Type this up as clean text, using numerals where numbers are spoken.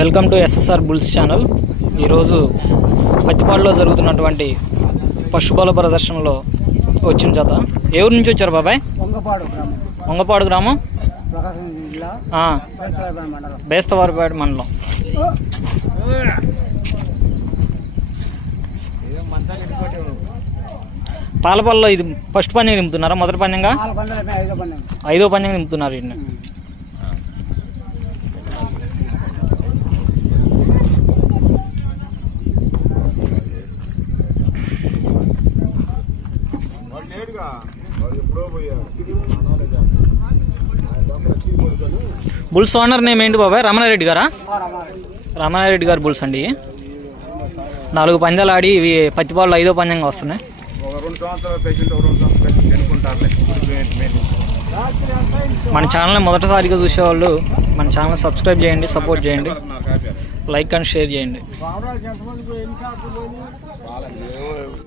Welcome to SSR bulls channel. ఈరోజు పత్తిపాడులో జరుగుతున్నటువంటి పశుబల ప్రదర్శనలో వచ్చిన జత. ఏ ఊరు నుంచి వచ్చారు బాబాయ్? వంగపాడు గ్రామం, బేస్తవారిపేట మండలం. పాలపల్లిలో ఇది ఫస్ట్ పందెం నింపుతున్నారా? మొదటి పందెంగా ఐదో పందెం నింపుతున్నారు. ఇది బుల్స్ ఓనర్ నేమ్ ఏంటి బాబాయ్? రమణారెడ్డి గారా? రమణారెడ్డి గారు బుల్స్ అండి. 4 పందాలు ఆడి ఇవి పత్తిపాడులో 5వ పందెంగా వస్తున్నాయి. మన ఛానల్ని మొదటిసారిగా చూసేవాళ్ళు మన ఛానల్ సబ్స్క్రైబ్ చేయండి, సపోర్ట్ చేయండి, లైక్ అండ్ షేర్ చేయండి.